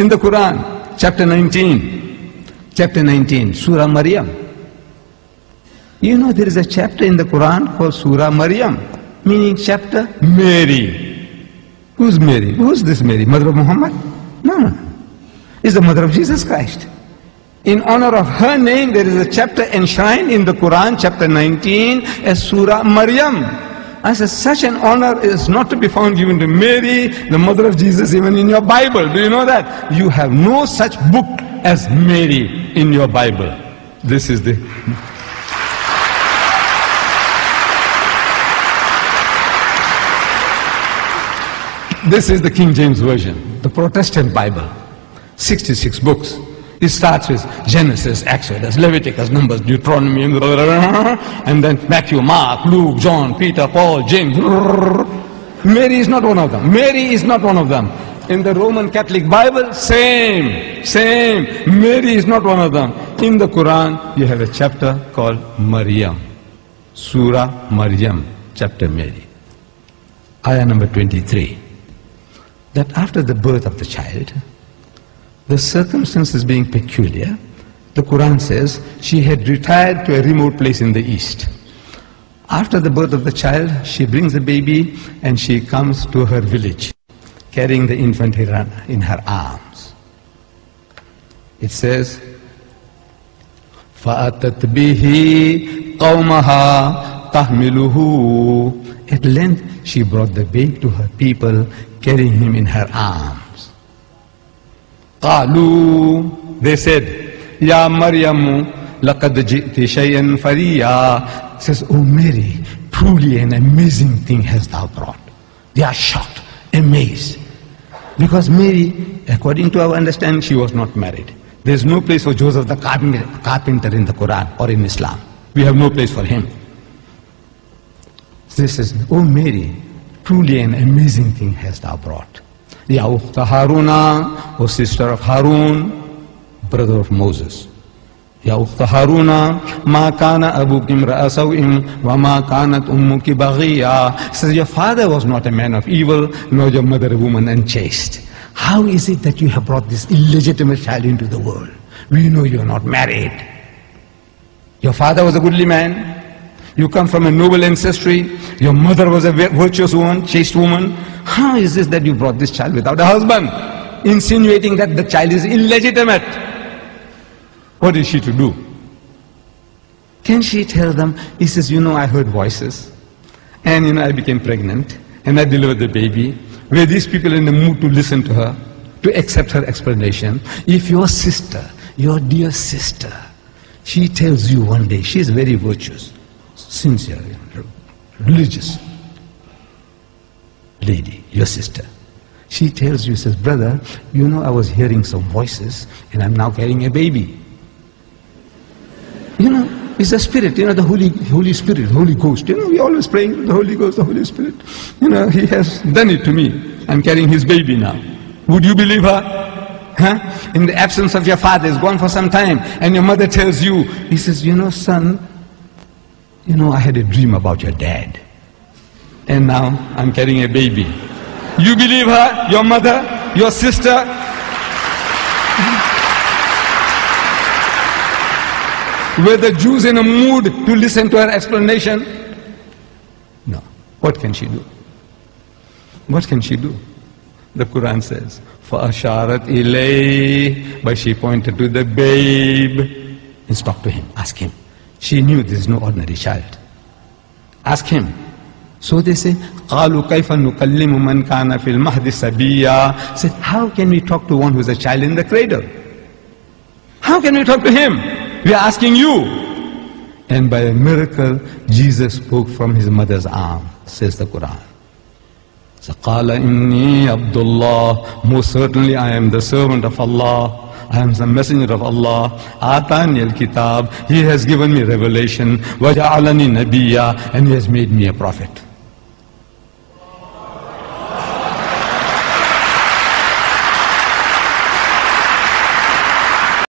In the Quran, chapter 19, Surah Maryam. You know there is a chapter in the Quran called Surah Maryam, meaning chapter Mary. Who's Mary? Who's this Mary? Mother of Muhammad? No. It's the mother of Jesus Christ. In honor of her name, there is a chapter enshrined in the Quran, chapter 19, as Surah Maryam. I said, such an honor is not to be found given to Mary, the mother of Jesus, even in your Bible. Do you know that? You have no such book as Mary in your Bible. This is the... This is the King James Version, the Protestant Bible. 66 books. It starts with Genesis, Exodus, Leviticus, Numbers, Deuteronomy, and then Matthew, Mark, Luke, John, Peter, Paul, James. Mary is not one of them. Mary is not one of them. In the Roman Catholic Bible, same. Mary is not one of them. In the Quran, you have a chapter called Maryam. Surah Maryam, chapter Mary. Ayah number 23. That after the birth of the child, the circumstances being peculiar, the Quran says she had retired to a remote place in the east. After the birth of the child, she brings the baby and she comes to her village, carrying the infant in her arms. It says, فَأَتَتْ بِهِ قَوْمَهَا تَحْمِلُهُ. At length, she brought the babe to her people, carrying him in her arms. قالوا, they said, Ya Maryamu, laqad ji'ti shay'an fariya. Says, oh Mary, truly an amazing thing hast thou brought. They are shocked, amazed. Because Mary, according to our understanding, she was not married. There is no place for Joseph the carpenter in the Quran or in Islam. We have no place for him. This is, oh Mary, truly an amazing thing hast thou brought. Ya Ukhta Haruna, O sister of Harun, brother of Moses. Ya Ukhta Haruna, ma kana abuki imra'a saw'in wa ma kanat ummuki baghiya. Says, your father was not a man of evil, nor your mother a woman unchaste. How is it that you have brought this illegitimate child into the world? We know you are not married. Your father was a goodly man. You come from a noble ancestry. Your mother was a virtuous woman, chaste woman. How is this that you brought this child without a husband? Insinuating that the child is illegitimate. What is she to do? Can she tell them, he says, you know, I heard voices. And you know, I became pregnant. And I delivered the baby. Were these people in the mood to listen to her? To accept her explanation? If your sister, your dear sister, she tells you one day, she is very virtuous, sincere, religious lady, your sister. She tells you, says, brother, you know, I was hearing some voices and I'm now carrying a baby. You know, it's the Spirit, you know, the Holy Spirit, Holy Ghost. You know, we always praying, the Holy Ghost, the Holy Spirit. You know, He has done it to me. I'm carrying His baby now. Would you believe her? Huh? In the absence of your father, he's gone for some time, and your mother tells you, he says, you know, son, you know, I had a dream about your dad. And now I'm carrying a baby. You believe her, your mother, your sister? Were the Jews in a mood to listen to her explanation? No. What can she do? What can she do? The Quran says, فَأَشَارَتْ إِلَيْهِ, but she pointed to the babe and spoke to him. Ask him. She knew this is no ordinary child. Ask him. So they say, قَالُوا كَيْفَ نُكَلِّمُ مَنْ كَانَ فِي الْمَهْدِ سَبِيًّا. Said, how can we talk to one who is a child in the cradle? How can we talk to him? We are asking you. And by a miracle, Jesus spoke from his mother's arm, says the Quran. So, قَالَ إِنِّي عَبْدُ اللَّهِ, most certainly I am the servant of Allah. I am the messenger of Allah. آتَانِيَ الْكِتَابِ, He has given me revelation. وَجَعَلَنِي نَبِيًّا, and He has made me a prophet.